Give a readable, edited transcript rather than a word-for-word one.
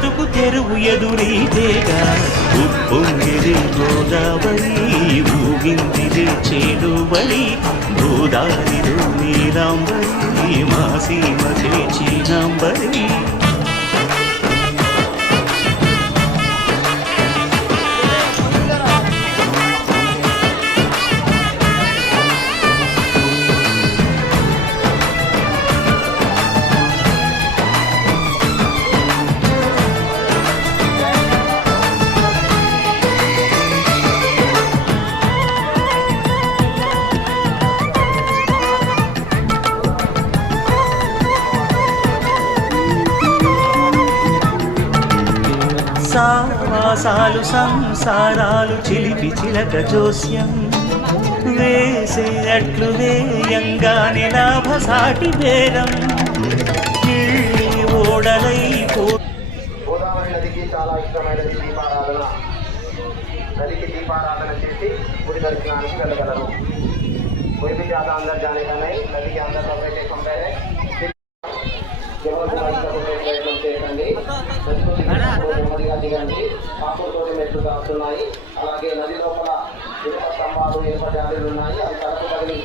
బ్రతుకు తెరువు ఎదురీతేగా ఉప్పొంగిది గోదావరి ఊగిందిది చేడుబడి గోదావరిలో నీలాంబరి మా సీమకే చీనాంబరి సావాసాలు సంసారాలు చిలిపి చిలక జోస్యం వేసే అట్లు వేయంగానే లాభసాటి బేరం ఓడలైపో. గోదావరి నదికి చాలా ఇష్టమైనది దీపారాధన. నదికి దీపారాధన చేసి గుడి దర్శనానికి వెళ్ళగలరు. कोई भी ज़्यादा अंदर जाने का नहीं, नदी के अंदर बैठे कमरे है నెమ్మదిగా దిగండి. కాకులతోటి మెట్లు కాస్తున్నాయి. అలాగే నది లోపల ఇనుప స్తంభాలు ఇనుప జాలీలు ఉన్నాయి. అవి తలకు తగిలి